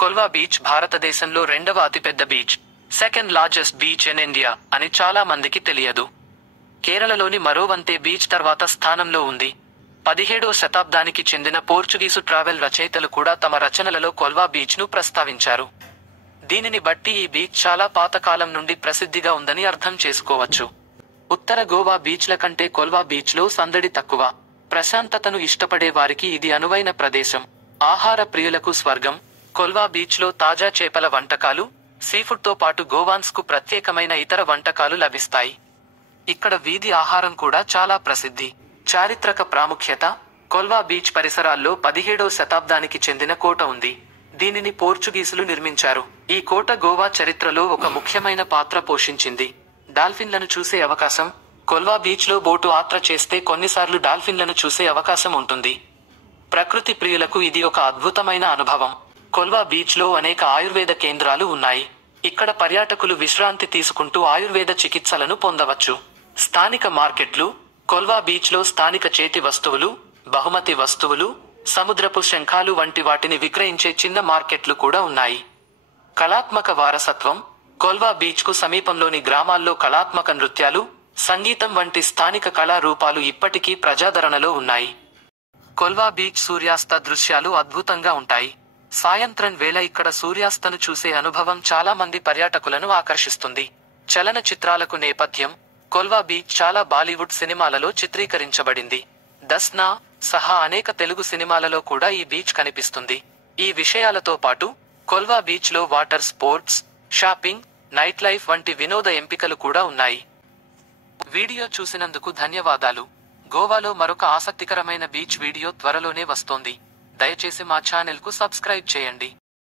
Kolwa beach భారతదేశంలో రెండవ అతిపెద్ద beach, second largest beach in India అని చాలా మందికి తెలియదు. కేరళలోని మరోవంతే బీచ్ తర్వాత స్థానంలో ఉంది. 17వ శతాబ్దానికి చెందిన పోర్చుగీసు ట్రావెల్ రచయితలు కూడా తమ రచనలలో కొల్వా బీచ్ ను ప్రస్తావించారు. దీనిని బట్టి ఈ బీచ్ చాలా పాతకాలం నుండి ప్రసిద్ధిగా ఉందని అర్థం చేసుకోవచ్చు. ఉత్తర గోవా బీచ్ల కంటే కొల్వా బీచ్ లో సందడి తక్కువ. ప్రశాంతతను ఇష్టపడే వారికి ఇది అనువైన ప్రదేశం. ఆహార ప్రియులకు స్వర్గం. కొల్వా బీచ్ లో తాజా చేపల వంటకాలు, సీఫుడ్ తో పాటు గోవాన్స్ కు ప్రత్యేకమైన ఇతర వంటకాలు లభిస్తాయి. ఇక్కడ వీధి ఆహారం కూడా చాలా ప్రసిద్ధి. చారిత్రక ప్రాముఖ్యత. కొల్వా బీచ్ పరిసరాల్లో 17వ శతాబ్దానికి చెందిన కోట ఉంది. దీనిని పోర్చుగీసులు నిర్మించారు. ఈ కోట గోవా చరిత్రలో ఒక ముఖ్యమైన పాత్ర పోషించింది. డాల్ఫిన్లను చూసే అవకాశం. కొల్వా బీచ్ లో బోటు యాత్ర చేస్తే కొన్నిసార్లు డాల్ఫిన్లను చూసే అవకాశం ఉంటుంది. ప్రకృతి ప్రియులకు ఇది ఒక అద్భుతమైన అనుభవం. కొల్వా బీచ్ లో అనేక ఆయుర్వేద కేంద్రాలు ఉన్నాయి. ఇక్కడ పర్యాటకులు విశ్రాంతి తీసుకుంటూ ఆయుర్వేద చికిత్సలను పొందవచ్చు. స్థానిక మార్కెట్లు. కొల్వా బీచ్ లో స్థానిక చేతి వస్తువులు, బహుమతి వస్తువులు, సముద్రపు శంఖాలు వంటి వాటిని విక్రయించే చిన్న మార్కెట్లు కూడా ఉన్నాయి. కళాత్మక వారసత్వం. కొల్వా బీచ్ కు సమీపంలోని గ్రామాల్లో కళాత్మక నృత్యాలు, సంగీతం వంటి స్థానిక కళారూపాలు ఇప్పటికీ ప్రజాదరణలో ఉన్నాయి. కొల్వా బీచ్ సూర్యాస్త దృశ్యాలు అద్భుతంగా ఉంటాయి. సాయంత్రం వేళ ఇక్కడ సూర్యాస్తను చూసే అనుభవం చాలా మంది పర్యాటకులను ఆకర్షిస్తుంది. చలనచిత్రాలకు నేపథ్యం. కొల్వా బీచ్ చాలా బాలీవుడ్ సినిమాలలో చిత్రీకరించబడింది. దస్నా సహా అనేక తెలుగు సినిమాలలో కూడా ఈ బీచ్ కనిపిస్తుంది. ఈ విషయాలతో పాటు కొల్వా బీచ్ లో water sports, shopping, night life వంటి వినోద ఎంపికలు కూడా ఉన్నాయి. వీడియో చూసినందుకు ధన్యవాదాలు. గోవాలో మరొక ఆసక్తికరమైన బీచ్ వీడియో త్వరలోనే వస్తోంది. దయచేసి మా ఛానెల్ కు సబ్స్క్రైబ్ చేయండి.